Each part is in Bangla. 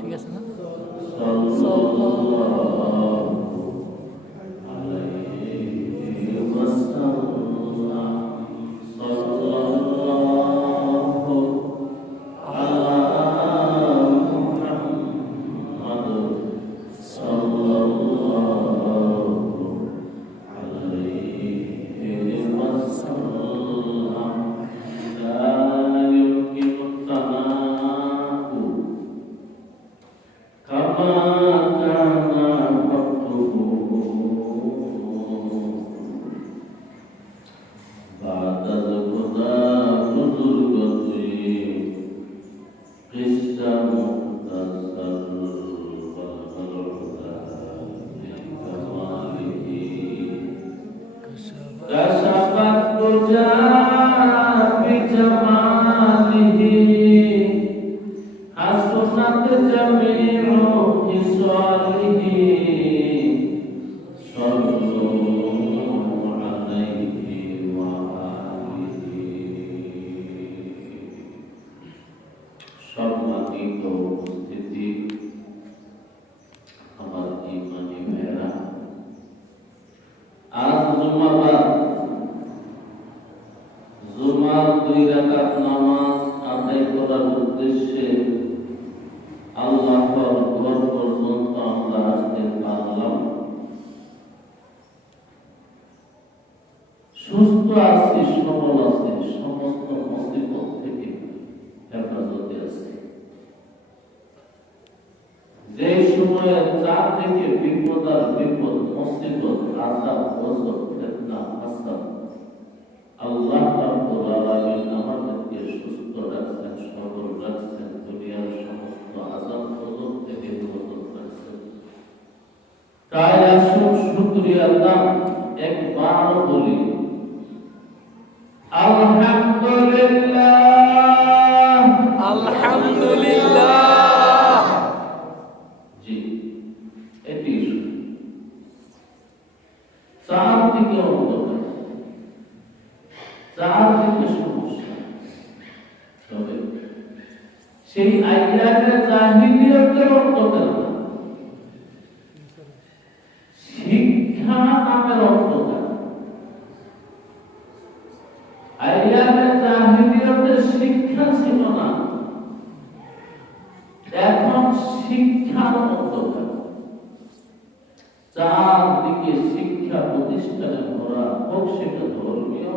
ঠিক আছে না? সম্মানিত উপস্থিতি, আমার ইমানি ভাইরা, আজ জুমাবার, জুমার 2 রাকাত নামাজ আদায় করার উদ্দেশ্যে আল্লাহর ঘর পর্যন্ত আমরা আসতে পারলাম। সুস্থ আছি, সবল আছি, সমস্ত মুসিবত থেকে হেফাজতে আছে। যে সময়ে চার থেকে বিপদ আর বিপদ, মুসিবত, আযাব, গজব, ফিতনা, হাসাদ, আল্লাহ রাব্বুল আলামিন আমাদেরকে সুস্থ রাখছেন, সবল রাখছেন, দুনিয়ার সমস্ত আযাব গজব থেকে হেফাজত রাখছেন। তাই আসুন শুকরিয়া আল্লাহ একবার বলি আলহামদুলিল্লাহ, আলহামদুলিল্লাহ। জি, এটি চারদিকে অন্ধকার, চারদিকে সমস্যা। তবে সেই আইয়ামে জাহিলিয়াতের অন্ধকার না, শিক্ষা নামের অন্ধকার। আইয়ামে জাহিলিয়াতে শিক্ষা ছিল না, এখন শিক্ষার অন্ধকার। চারদিকে শিক্ষা প্রতিষ্ঠানে ভরা, হোক সেটা ধর্মীয়,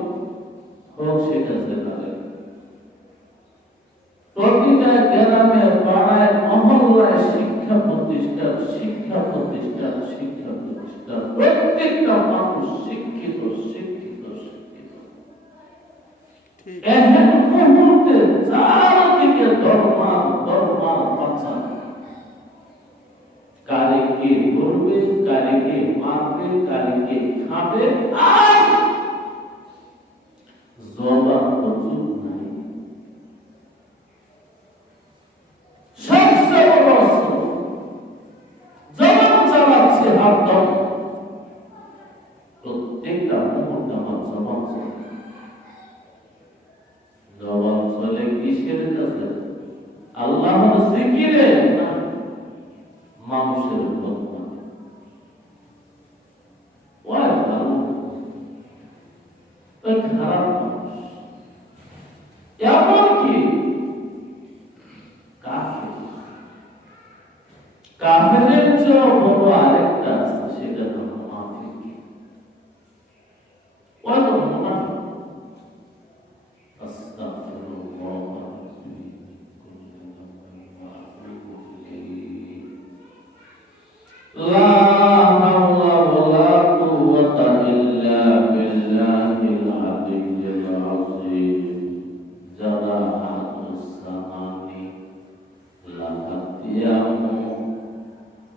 হোক সেটা জেনারেল। প্রতিটা গ্রামে, পাড়ায়, মহল্লায় শিক্ষা প্রতিষ্ঠান, শিক্ষা প্রতিষ্ঠান, শিক্ষা প্রতিষ্ঠান। প্রত্যেকটা মানুষ শিক্ষিত, শিক্ষিত, শিক্ষিত। এখন মুহূর্তে চারদিকে ধর্মান, ধর্মান, পাচার। কারে কে করবে, কারে কে মারবে, কারে কে খাবে, আর জবাব প্রচুর নাই। সবচেয়ে বড় অস্ত্র জবাব চালাচ্ছে হাত দম। প্রত্যেকটা মুহূর্তে আমার জবাব চলে। জবাব চলে কিসের কাছে? আল্লাহর জিকিরে না, মানুষের বদনামে। ওই ভালো, ওই খারাপ মানুষ, এমনকি কাফের, কাফেরের চেয়েও বড় আরেকটা আছে, সেটা হলো মুনাফিক। ওই তো মুনাফিক। আস্তাগফিরুল্লাহ। লা হাওলা ওয়ালা কুওয়াতা ইল্লা বিল্লাহিল আলিয়্যিল আযীম। জারাহাতুস সামানি লা তাতিয়াহু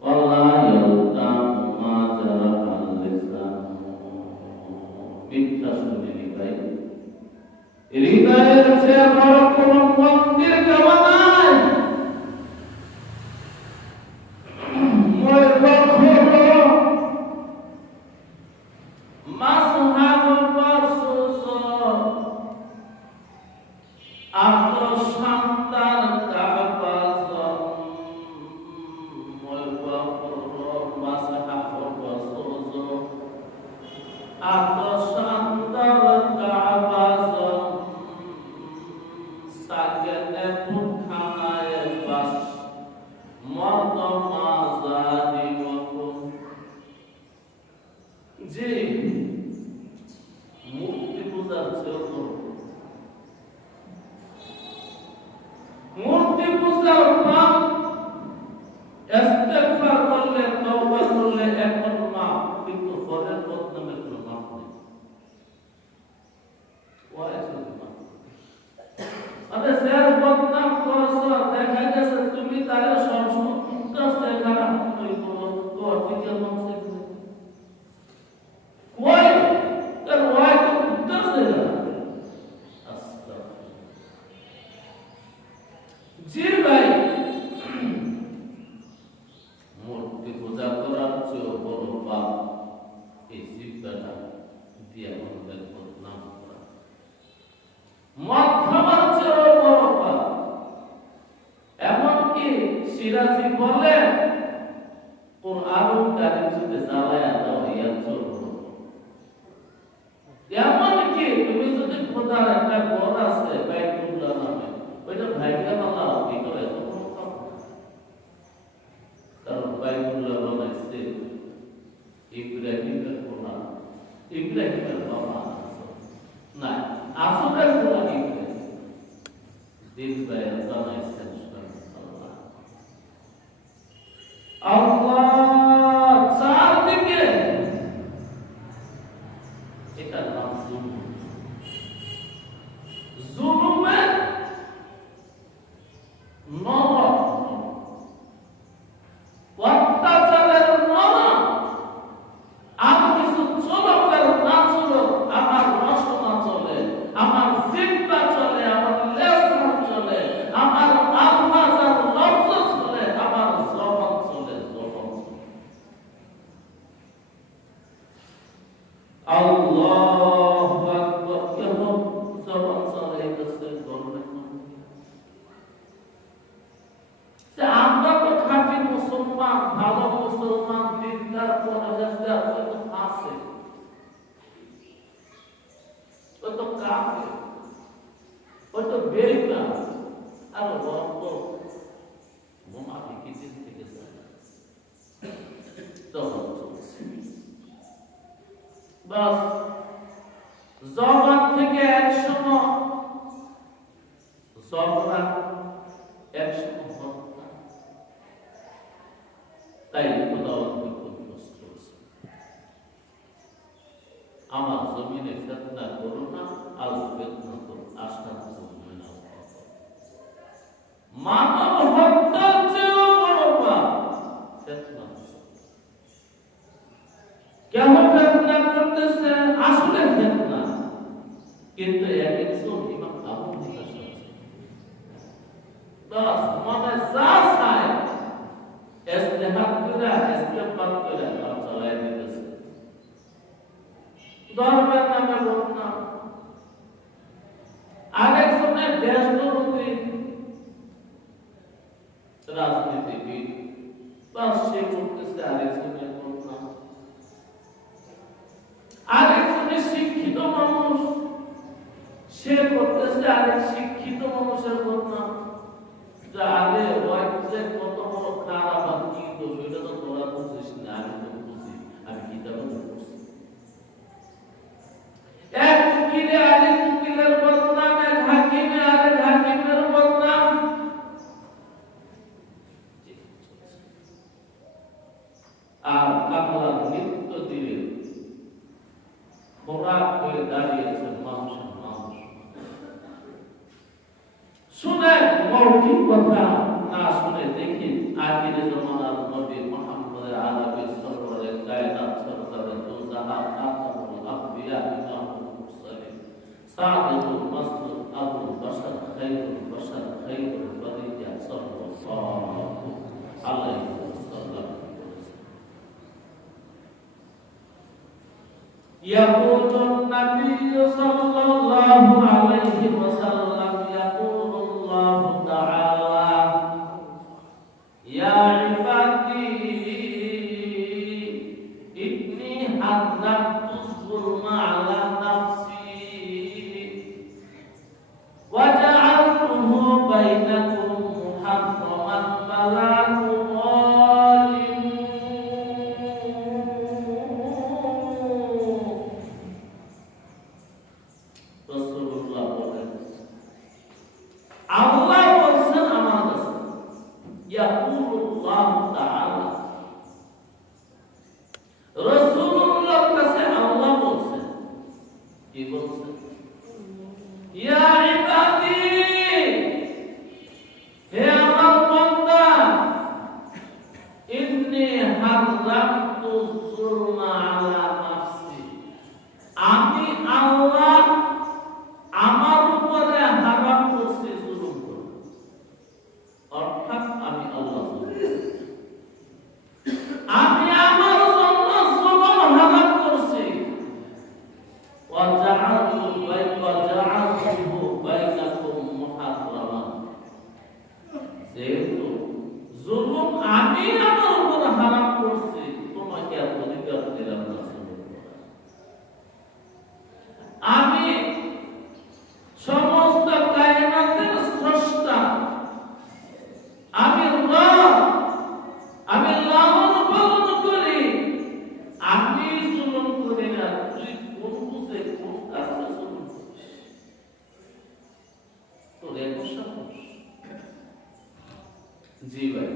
ওয়ালা ইয়ালতামু মা জারা আত্মসন্তান কাবাজম ওয়াফর মাসহাফর ওয়াসুজু আত্মসন্তান কাবাজম সাগনে পুখানায় বাস মতমাজাদি ওয়াকুম যে মূর্তি পূজার জন্য মূর্তি পূজার নাম ইস্তেগফার করলে তওবা করলে এখন মাফ, কিন্তু পরের বদনামের কোনো মাফ নেই। আরে যার বদনাম করছো দেখা গেছে তুমি তারে সবসময় উল্টাছে খারাপ তুমি করো তো ঠিক আছে ওই তার ওই তো উল্টাছে না জি ভাই, মূর্তি পূজা করার চেয়ে বড় পাপ এই জিব্বাটা দিয়ে আমাদের বদনাম করা, মদ খাওয়ার চেয়ে বড় পাপ। এমনকি সিরাজি বলে কোরআন কারীম যদি জ্বালায়া দাও ইয়া চলবে। এমনকি তুমি যদি খোদার একটা ঘর আছে বাইতুল্লাহ নামে, ওইটা ভাইকা বাবা কি করে কারণ বাইতুল্লাহ বানাইছে ইব্রাহিমের কোরআন, ইব্রাহিমের বাবা না আসলের কোরআন ইব্রাহিম দিন ভাইয়া বানাইছেন আল্লাহ চারদিকে। এটার নাম জুলুম। জুলুমের নরক, অত্যাচারের নরক। আর কিছু চলকের না চলক, আমার রসনা চলে, আমার জিব্বা চলে, আমার লেসান চলে, আমার আলফাজ আর লফজ চলে, আমার জবান চলে, জবান চলে। আল্লাহু আকবার। কেমন জবান চলে গেছে গর্বে। আমরা তো খাঁটি মুসলমান, ভালো মুসলমান, দিনদার পরহেজগার, ওই তো আছে, ওই তো কাফের, ওই তো বেঈমান, আর রব মুনাফিকি দিন থেকে যায় জবান চলছে। বাস জবান থেকে একসময় ঝগড়া, একসময় হত্যা। তাই খোদা করেছে আমার জমিনে ফিতনা করো না, আল ফিতনা তো আশরাফুল মিনাল কতল। মানব হত্যার চেয়েও বড় পাপ ফিতনা। কেন ফিতনা করতেছে? আসলে ফিতনা, কিন্তু একজন ইমাম আবু হানিফা বাস মনে যা চায় ইজতিহাদ করে ইস্তেগফার করে আর চালাই দিতেছে। ধর্মের নামে বদনাম। আরেকজনের দেশবিরোধী রাজনীতিবিদ বাস সে করতেছে আরেকজনের বদনাম। আরেকজনের শিক্ষিত মানুষ, সে করতেছে আরেক শিক্ষিত মানুষের বদনাম। যা আগে ওয়াইজে কত বড় খারাপ আর কি তো সেটা তো তোরা বুঝিস না, আমি তো বুঝি, আমি কিতাবে পড়ছি। এক উকিলে আরেক উকিলের বদনাম, এক হাকিমে আরেক হাকিমের বদনাম। আর আল্লাহর নিত্য দিনে খোরাক হয়ে দাঁড়িয়েছে মানুষের মানুষ। শুনেন মৌখিক কথা না শুনে দেখি আখিরে জামানার নবী মুহাম্মদ আরবি সরকারে কায়নাত সরকারে দো জাহান খাতামুল আম্বিয়া ইমামুল মুরসালিন সাদিকুল মাসদুক আবুল বাশার খায়রুল বাশার খায়রুল বারিয়া সাল্লাল্লাহু আলাইহি ওয়াসাল্লাম। يقول النبي صلى الله عليه وسلم يقول আল্লাহ বলছেন আমার কাছে, ইয়াকুলুল্লাহ তাআলা, রাসূলুল্লাহর কাছে আল্লাহ বলছেন, কি বলছেন? ইয়া ইবাদি, হে আমার বান্দা, ইন্নী হারামতু যুলমা আলা নাফসি, আমি আল্লাহ আমার উপরে হারাম করছি জুলুম করা। অর্থাৎ আমি আল্লাহ আমি আমার জন্য জুলুম হারাম করছি। ওয়া জাআলতু বাইনাকুম মুহাররামান, যেহেতু জুলুম আমি আমার উপর হারাম করছি, তোমাকে আর অধিকার দিলাম না জুলুম করার। আমি সমস্ত কায়নাতের স্রষ্টা, আমি রব, আমি লালন পালন করি, আমি জুলুম করি না। তুই কোন বুঝে কোন কারণে জুলুম করিস? তোর এত সাহস? জি ভাই,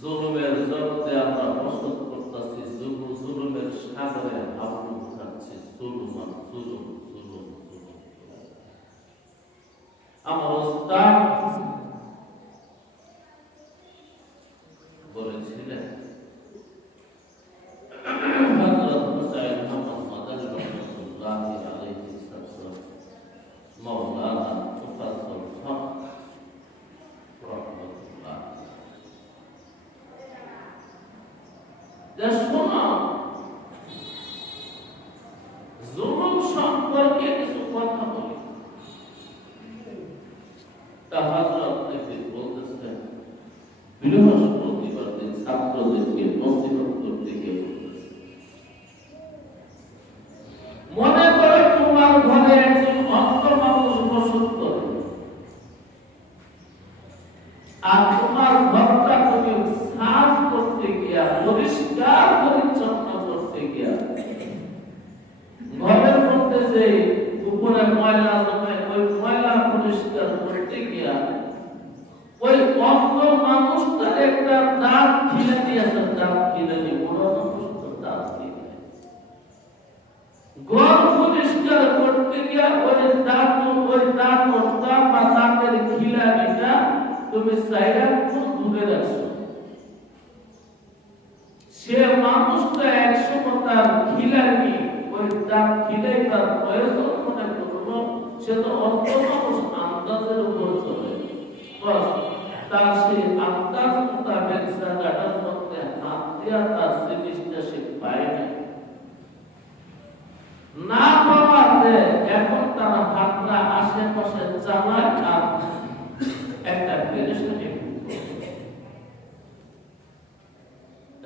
জুলুমের জগতে আমরা বসত করতেছি, জুলুমের সাগরে হাবুডুবু খাচ্ছি, জুলুম আর জুলুম, জুলুম, জুলুম। আমার ওস্তাদ বলেছিলেন, হযরত হুসাইন মুহাম্মদ মাদানী রাহমাতুল্লাহ আলাইহি সাল্লাম, মাওলানা মুফাজ্জল হক রাহমাতুল্লাহ, যে শোনো, জুলুম সম্পর্কে কিছু কথা বলি। তা হযরত একদিন বলতেছেন, বৃহস্পতিবার দিন ছাত্রদেরকে নসিহত করতে গিয়ে বলতেছেন, মনে করো তোমার ঘরে একজন অন্ধ মানুষ বসত করে, আর তোমার ঘরটা তুমি সাফ করতে গিয়া, পরিষ্কার পরিচ্ছন্ন করতে গিয়া, ঘরের মধ্যে যে উপরে ময়লা জমে, ওই ময়লা পরিষ্কার করতে গিয়া ওই অন্ধ মানুষটার একটা দাঁত খিলে দিয়েছে, দাঁত খিলে দিয়ে বড় মানুষটার দাঁত খিলে, ঘর পরিষ্কার করতে গিয়া ওই দাঁতটা বা দাঁতের খিলানিটা তুমি সাইরা দূরে রাখছো। সে মানুষটা একসময় তার খিলানি, ওই দাঁত খিলাই তার প্রয়োজন মনে করলো, সে তো অল্প মানুষ, আন্দাজের উপর চলে, তার সেই আন্দাজ মোতাবেক জায়গাটার মধ্যে হাত দিয়া তার জিনিসটা সে পায় না পাওয়াতে এখন তার হাতটা আশেপাশে চালায় আর একটা পেরেশানি।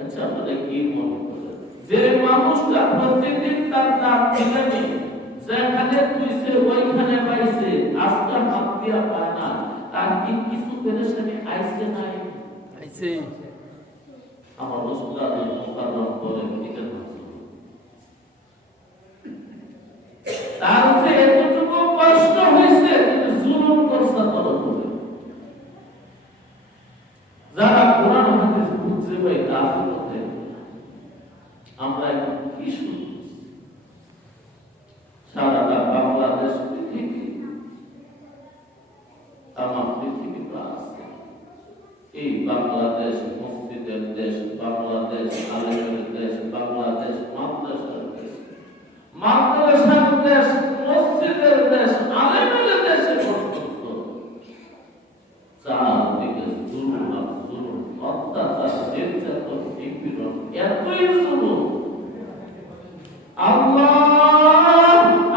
আচ্ছা, আপনারা কি মনে করেন, যে মানুষটা প্রতিদিন তার দাঁত খিলানি যেখানে তুইছে ওইখানে পাইছে, আজকে হাত দিয়া পায় না, তার কি কিছু পেরেশানি আইছে? নাই, আইছে। আমার ওস্তাদ মুকাররম বলেন, এটা তার যে এতটুকু কষ্ট হয়েছে, জুলুম করছে তার উপরে। যারা কোরআন হাদিস বুঝছে ভাই, তাদের মধ্যে আমরা এখন কি শুনছি? সারাটা বাংলাদেশ পৃথিবী, আমার পৃথিবী আছে, এই বাংলাদেশ মসজিদের দেশ, বাংলাদেশ আলেমের দেশ, বাংলাদেশ মাদ্রাসার দেশ, মাদ্রাসার দেশ, মসজিদের দেশ, আলেমের দেশে পর্যন্ত চারদিকে জুলুম আর জুলুম, অত্যাচার, নির্যাতন, নিপীড়ন, এতই জুলুম। আল্লাহ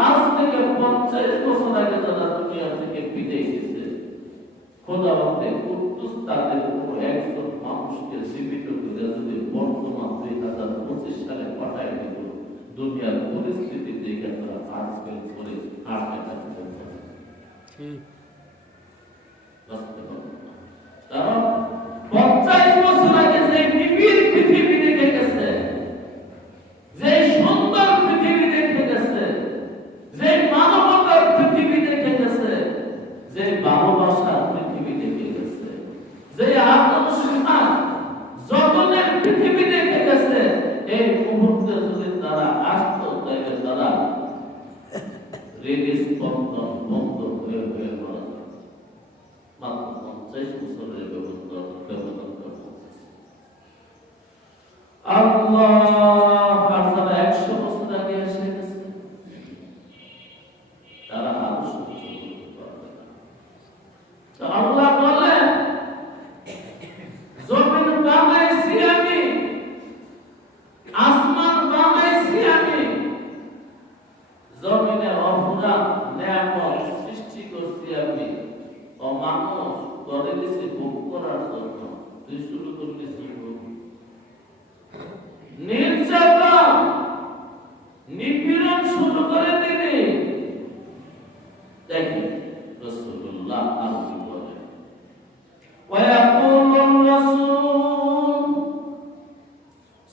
আজ থেকে 50 বছর আগে যারা দুনিয়া থেকে বিদায় গেছে, খোদাবন্দে কুদ্দুস তাদের কোনো একজন মানুষকে জীবিত করে যদি বর্তমান 2025 সালে পাঠায় দিত, দুনিয়ার পরিস্থিতি দেখে তারা আজকাল করে হার্ট অ্যাটাক করতে কারণ 50 বছর আগে যে নিবিড় পৃথিবী দেখে গেছে, যে সুন্দর পৃথিবী দেখে গেছে, যে মানবতার পৃথিবী দেখে গেছে, যে আল্লাহ বলেন জমিন বানাইছি আমি, আসমান বানাইছি আমি, জমিনে অপরাধ নিয়ামত সৃষ্টি করছি আমি, ও মানুষ করে দিছি ভোগ করার জন্য, তুই শুরু করতেছিস নির্যাতন নিপীড়ন শুরু করে দিলি। দেখি রাসূলুল্লাহ আর কি বলে, ويقول الرسول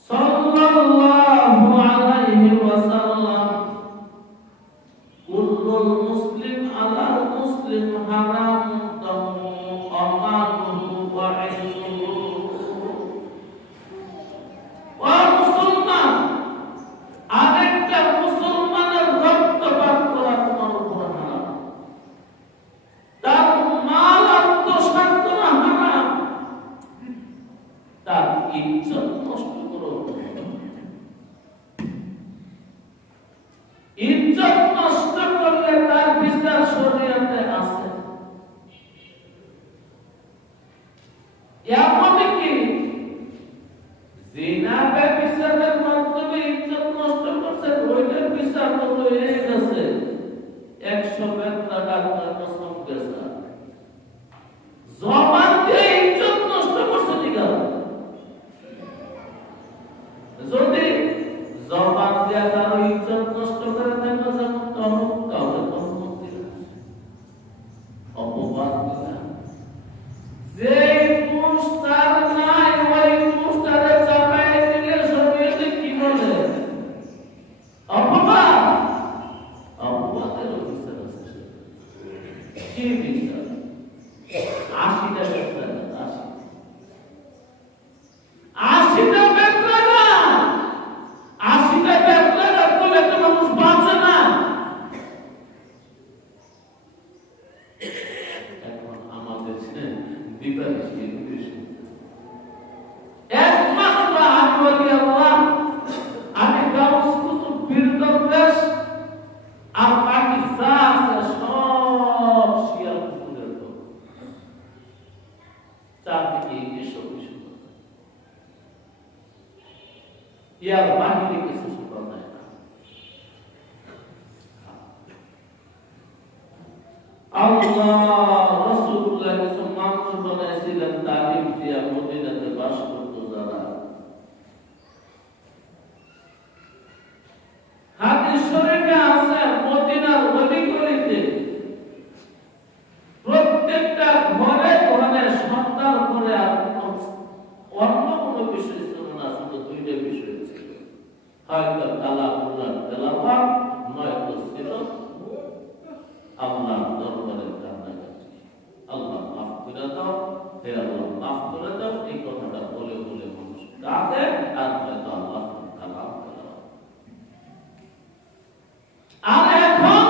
صلى الله عليه وسلم كل المسلم على المسلم حرام دمه وماله وعرضه। মুসলমান আরেকটা মুসলমানের রক্তপাত করা তোমার উপর হারাম, তার মাল আত্মসাৎ করা হারাম, তার ইজ্জত নষ্ট করো। ইজ্জত নষ্ট করলে তার বিচার শরীয়তে আছে। এমনকি জিনা ব্যভিচারের মাধ্যমে ইজ্জত নষ্ট করছে, ওইটার বিচার তো হয়ে গেছে 100 বেত্তা ডাক্তার কসম গেছে। জবান দিয়ে ইজ্জত নষ্ট করছে লিগা, যদি জবান দিয়ে কারো ইজ্জত নষ্ট করে দেন যেমন তখন কাউকে তহমত দিল, অপবাদ দিল, যে পুরস্কার নাই ওই পুরস্কারে চাপাই দিলে শরীয়তে কি বলে অপবাদ। অপবাদের বিচার আছে, কি বিচার? 80টা বেত্রা, 80টা বেত্রা, 80টা বেত্রা করলে তো মানুষ বাঁচে না। এখন আমাদের বিবাহিত একমাত্র আমি আল্লাহ, আমি গাউস কুতুব বীরদর্দেশ, আর বাকি যা আছে সব শিয়া কুতুবের লোক। চারদিকে এসব কিছু ইয়ার বাহিরে কিছু সুপার নাই। আল্লাহ রাসূলুল্লাহ কিছু মানুষ বানাইছিলেন তালিম দিয়া মদিনাতে বাস করত যারা। হাদিস শরীফে আছে মদিনার অলিগলিতে প্রত্যেকটা ঘরে ঘরে সন্তান করে অন্য কোনো বিষয় ছিল না, শুধু 2টা বিষয় ছিল, হয়তো কালামুল্লাহ তেলাওয়াত, নয়তো ছিল আল্লাহর দরবারে কান্নাকাটি, আল্লাহ মাফ করে দাও, হে আল্লাহ মাফ করে দাও। এই কথাটা বলে বলে মানুষ কাঁদে, আর হয়তো আল্লাহ কালাম তেলাওয়াত। আর এখন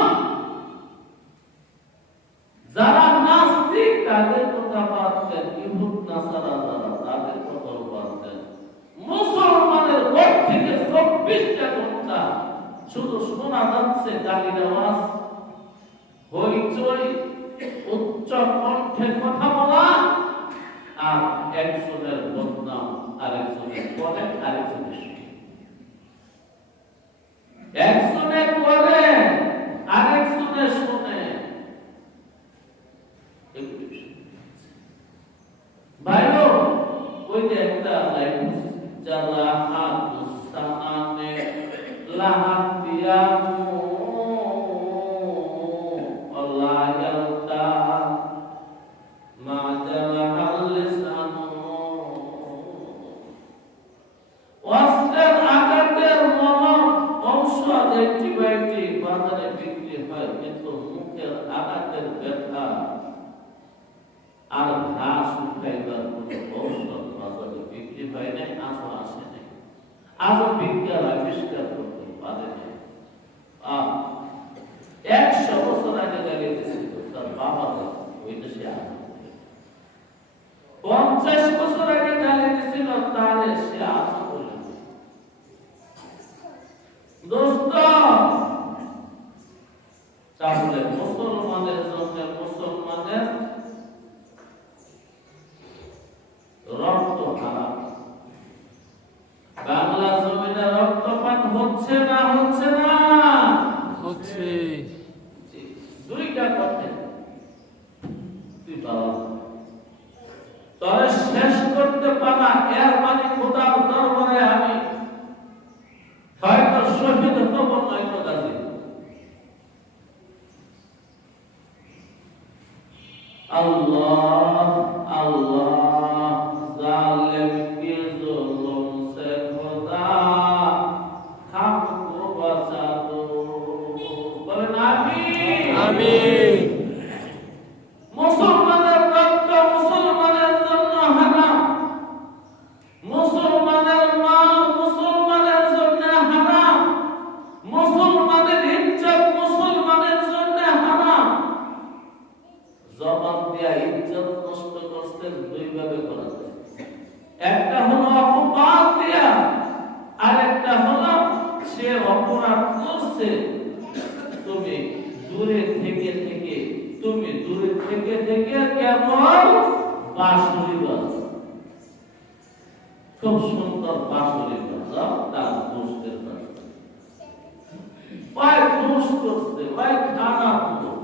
যারা নাস্তিক তাদের কথা বাদ দেন, ইহুদ নাসারা যারা তাদের কথা বাদ দেন, মুসলমানের ঘর থেকে 24টা ঘন্টা শুধু শোনা যাচ্ছে গালির আওয়াজ, হইচই, উচ্চ কণ্ঠে কথা বলা, আর একজনের বদনাম আরেকজনের করে, আরেকজনের শুনে, একজনে করে আরেকজনে শুনে। ভাইও ওই যে একটা যারা হাত সামনে লাহাত দিয়া আর ঘাস উঠাইবার কোনো ঔষধ বাজারে বিক্রি হয় নাই, আজও আসে নাই, আজও বিজ্ঞান আবিষ্কার করতে পারে নাই। 100 বছর আগে দাঁড়িয়ে দিয়েছিল তার বাবা, ওইটা সে আজ 50 বছর আগে দাঁড়িয়ে দিয়েছিল তার সে আজ বলে। দোস্ত, তাহলে মুসলমানের জন্য মুসলমানের এর মানে খোদার দরবারে আমি হয়তো শহীদ হব নয়তো গাজী। আল্লাহ আল্লাহ জালেম কে জুলুম সে খোদা हमको बचा दो। বলেন আমিন আমিন। মুসলমানের রক্ত মুসলমানের জন্য হারাম, মুসলমানের মাল মুসলমানের জন্য হারাম, মুসলমানের ইজ্জত মুসলমানের জন্য হারাম। জবান দিয়া ইজ্জত নষ্ট করতে দুই ভাবে করা যায়, একটা হলো অপবাদ দিয়া, আর একটা হলো সে অপরাধ করছে তুমি দূরে থেকে থেকে কেবল বাঁশরি বাজাও, খুব সুন্দর বাঁশরি বাজাও তার দোষের কাছে। ওই দোষ করছে, ওই খারাপ লোক,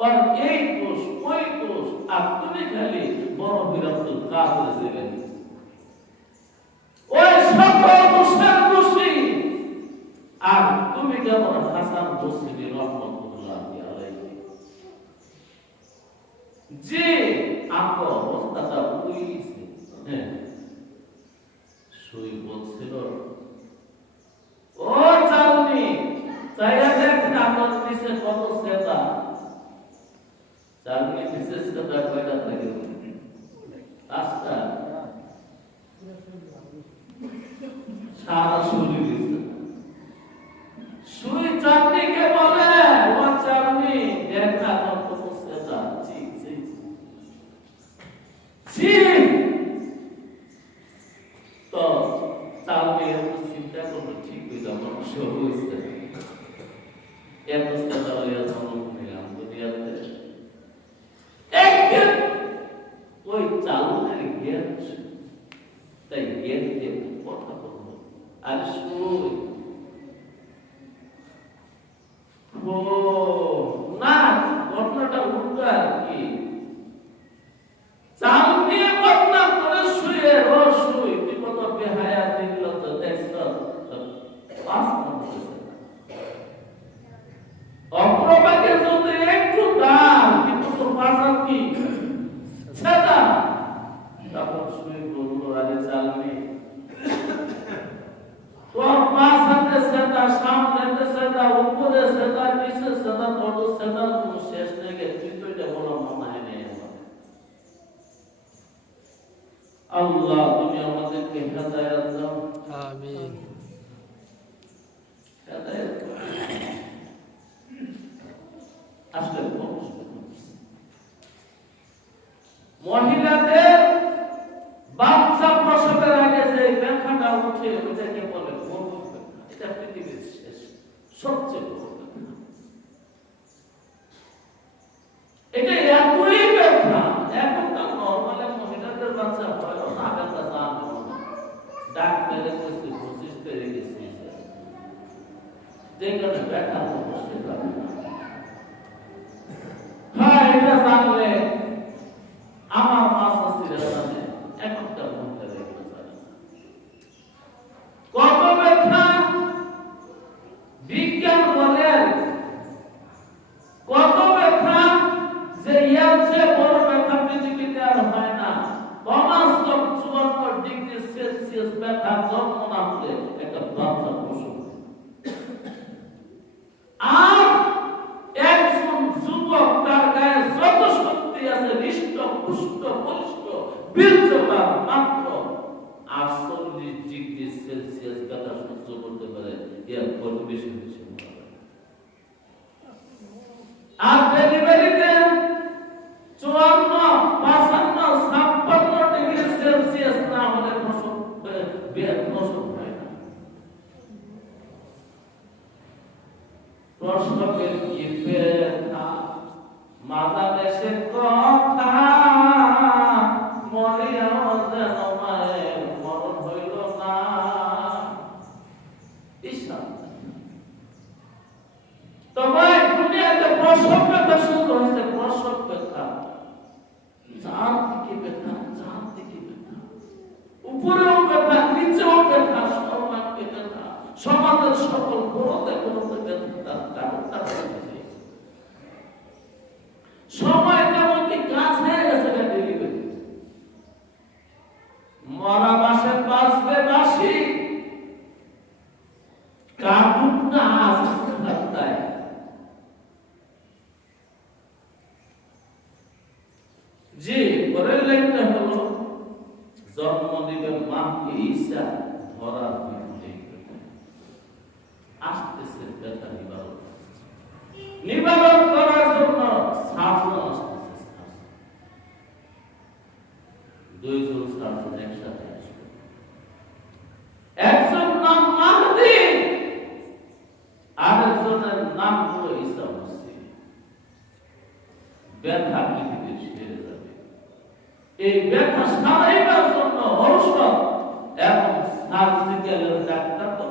ওর এই দোষ ওই দোষ, আর তুমি খালি বড় বিরক্ত কাজে জেলে ওই সকল দোষের দোষী, আর তুমি কেমন হাসান বসরি রহমতুল্লাহ আলাইহি যে আপন অবস্থাটা বুঝিয়েছে। সই বলছিল ও চালনি চাইয়া দেখ আপন নিচে কত সেবা, চালনি নিচে সেবা কয়টা থাকে? 5টা। সারা শরীর সুই চাঁদনিকে বলে ও চাঁদনি দেখ না কত সেবা। জি জি জি। তো চাঁদনি চিন্তা করলো ঠিক হয়ে যাবো, সব হয়েছে এত সেবা হইয়া জন্ম নিলাম দুনিয়াতে। একদিন ওই চালনের জ্ঞান, তাই জ্ঞান দিয়ে কথা বলবো। আর শুই না, ঘটনাটা উল্টো আর কি। চাল দিয়ে বদনা করে শুয়ে ও শুই তুই কত বেহায়া নির্লজ্জ দেখছ। অগ্রভাগে যদি একটু দাম কিন্তু তোর পাশা কি সেটা, তখন শুয়ে বললো আরে চালনি তোর পাঁচ হাতে সেটা, সামনে সেটা, উপরে সেটা, নিচে সেটা, তোর সেটা কোনো শেষ নেই, তুই তো এটা বলো মনে নেই। আল্লাহ তুমি আমাদেরকে হেদায়েত দাও, আমিন। হেদায়েত আসলে মহিলাদের বাচ্চা প্রসবের আগে যে ব্যথাটা উঠে ওটাকে বলে এটা পৃথিবীর শেষ সবচেয়ে বড় ব্যথা। এটা এতই ব্যথা, এখন তো নর্মালি মহিলাদের বাচ্চা হয় না, ব্যথা জানো না, ডাক্তারের কাছে 25 করে গেছে, যে কারণে ব্যথা তো বসে যাবে। হ্যাঁ এটা জানলে আমার মাছ আসিরা জানে এখনটা মনটা রেখে যায় কত ব্যথা। বিজ্ঞান বলে কত ব্যথা যে ইয়ার চেয়ে বড় ব্যথা পৃথিবীতে আর হয় না। কমাস কম 54 ডিগ্রি সেলসিয়াস ব্যথা জন্ম না হলে একটা বাচ্চা প্রসব। আর একজন যুবক তার গায়ে যত শক্তি আছে, হৃষ্ট পুষ্ট বলিষ্ঠ বীর্যবান, মাত্র 48 ডিগ্রি সেলসিয়াস ব্যথা সহ্য করতে পারে, এর বেশি বেশি। আর ডেলিভারিতে 54, 55, 56 ডিগ্রি সেলসিয়াস না হলে প্রসব হয় না। প্রসবের কি ব্যথা, মাতা দেশের কথা, মরিয়াও যেন মায়ের মরণ হইল না। তবে দুনিয়াতে প্রসব ব্যথা যে পরের লাইনটা হলো জন্ম দিবে মাকে ঈসা ধরার বিরুদ্ধে আসতেছে ব্যথা নিবারণ করার জন্য সার্জন আসতেছে। দুইজন সার্জন একসাথে আসবে। একজন নাম মাহদী, আরেকজনের নাম হলো ঈসা মসিহ। ব্যথা পৃথিবীর সেরে যাবে। এই ব্যথা সারাইবার জন্য ঔষধ এবং সার্জিক্যালের ডাক্তার তো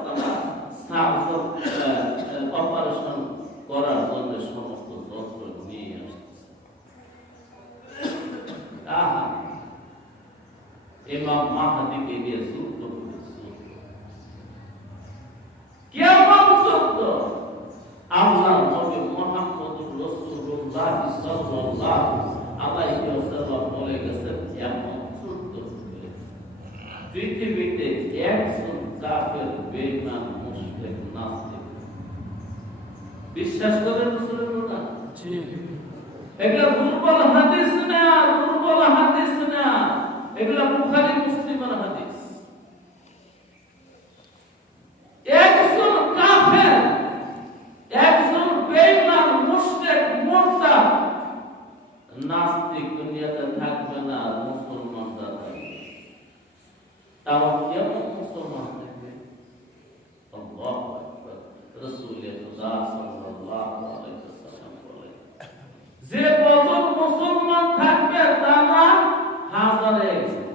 অপারেশন করার জন্য সমস্ত যন্ত্র নিয়ে আসতেছে। ইমাম মাহদীকে দিয়ে যুদ্ধ করেছে। কেমন যুদ্ধ? আল্লাহর নবী মুহাম্মদুর রাসূলুল্লাহ সাল্লাল্লাহু আলাইহি ওয়াসাল্লাম বলে গেছেন, এমন যুদ্ধ পৃথিবীতে একজন কাফের বেঈমান মুশরিক নাস্তিক বিশ্বাস করেন রাসূলের কথা? জি। এগুলা দুর্বল হাদিস না, দুর্বল হাদিস না, এগুলা বুখারী মুসলিমের হাদিস। একজন কাফের, একজন বেঈমান মুশরিক মুরতাদ নাস্তিক দুনিয়াতে থাকবে না, মুসলমানরা থাকবে। তাও কেমন মুসলমান থাকবে? আল্লাহু আকবার। রাসূলুল্লাহ সাল্লাল্লাহু আলাইহি ওয়াসাল্লাম বলেন, যে কজন মুসলমান থাকবে তারা হাজারে একজন।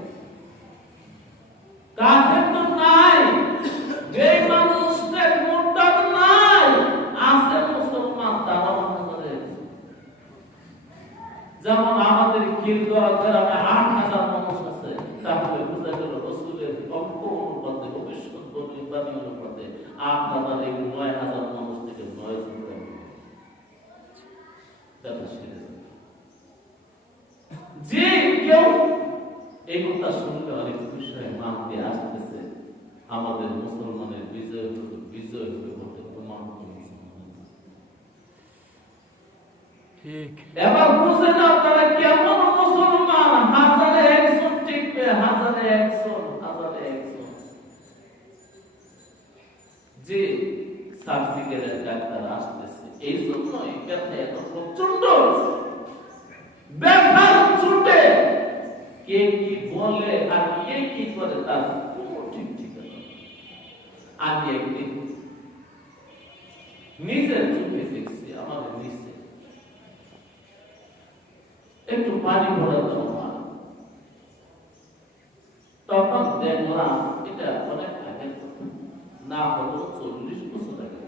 কাফের তো নাই, বেঈমান মুশরিক মুরতাদ নাই, আছে মুসলমান, তারাও হাজারে একজন। যেমন আমাদের কিলদোয়া গ্রামে ৮,০০০ মানুষ আছে, তাহলে বুঝা গেল রাসূলের অল্প অনুপাতে, ভবিষ্যৎবাণী অনুপাতে ৮,০০০ এই ৯,০০০ মানুষ থেকে ৯ জন যে কেউ এই কথা শুনলে অনেক খুশি হয়, মানতে আসতেছে আমাদের মুসলমানের বিজয় হতে প্রমাণ ঠিক। এবার বুঝে নাও তারা কেমন মুসলমান। হাজারে একজন টিকবে, হাজারে একজন, হাজারে একজন। যে সার্জিক্যালের ডাক্তার আসতেছে, এই জন্যই ব্যথা এত প্রচন্ড। ব্যথার চোটে কে কি বলে আর কে কি করে তার কোনো ঠিক ঠিকানা নেই। আমি একদিন নিজের চোখে দেখছি, আমাদের নিচে একটু পানি ভরা জমা। তখন দেখলাম এটা অনেক আগের কথা, না হলো ৪০ বছর আগে।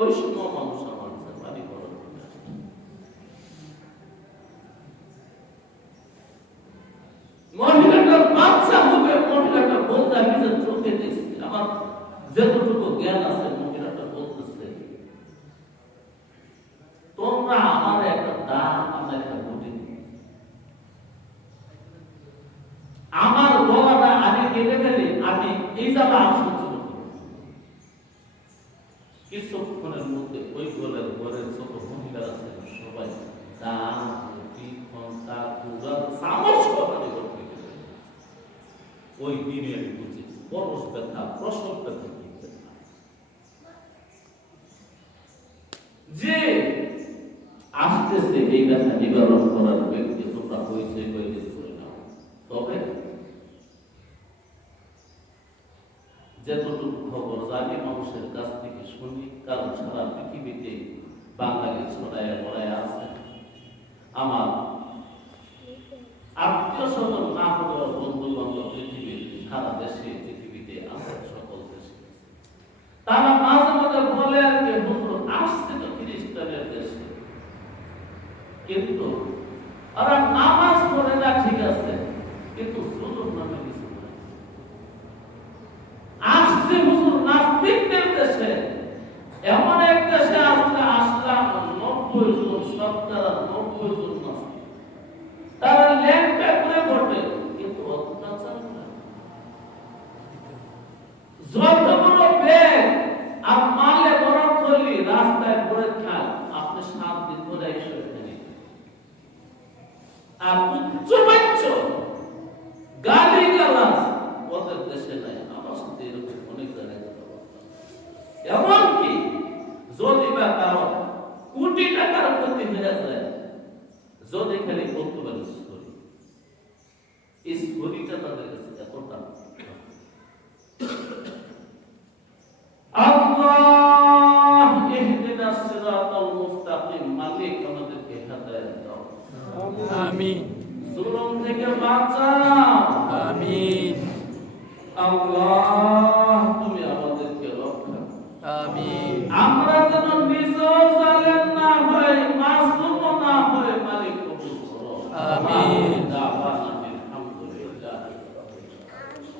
ওই সময় মানুষ আমার কাছে পানি ভরা মহিলাটার বাচ্চা হবে, মহিলাটা বলতে আমি যে চোখে দেখছি, আমার যতটুকু জ্ঞান আছে, মহিলাটা বলতেছে, তোমরা আমার একটা দান, আমার একটা গুটি, আমার গলাটা আগে কেটে ফেলে আমি এই জ্বালা সহ্য করব। কিছুক্ষণের মধ্যে ওই ঘরের ছোট মহিলা আছে সবাই দান, রুটি, খন্তা, কুড়াল, চামচ করানি করতে ওই দিনে আমি বুঝি পরশ ব্যথা, প্রসব ব্যথা কি ব্যথা। যে আসতেছে এই ব্যথা নিবারণ করার ব্যক্তি তোমরা হইছে করে নাও। তবে যতটুকু খবর জানি মানুষের কাছ থেকে শুনি, কারণ সারা পৃথিবীতে বাঙালি ছড়ায় মরায় আছে। আমার আত্মীয় স্বজন না হলেও বন্ধু বান্ধব পৃথিবীর সারা দেশে, পৃথিবীতে আছে, সকল দেশে। তারা মাঝে মাঝে বলে আর কি, হুজুর আসছে তো খ্রিস্টানের দেশে, কিন্তু ওরা নামাজ পড়ে না, ঠিক আছে, কিন্তু জুলুম নামে কিছু নাই। আসছে হুজুর নাস্তিকদের দেশে, এমন এক দেশে আসলাম ৯০ জন, শতকরা ৯০ জন নাস্তিক। তারা ল্যাম্পে করে পড়বে, কিন্তু অত্যাচার করে। যত বড় ব্যাগ আর মালে বড় থলি রাস্তায় পড়ে থাক, আপনি ৭ দিন ধরে এসে আর উচ্চ বাচ্য গালি গালাজ ওদের দেশে নাই। আমার সাথে এরকম অনেক জায়গায় কথা বলতাম। এমনকি যদি বা কারো কোটি টাকার প্রতি মেরে যায়, যদি খালি বলতে পারে স্টোরি, এই স্টোরিটা তাদের কাছে এতটা আল্লাহ ইহদিনাস সিরাতাল মুস্তাকিম, মালিক আমাদেরকে হেদায়েত দাও। আমিন জুলুম থেকে বাঁচাও। আমিন আল্লাহ তুমি আমাদেরকে রক্ষা। আমিন আমরা যেন নিজ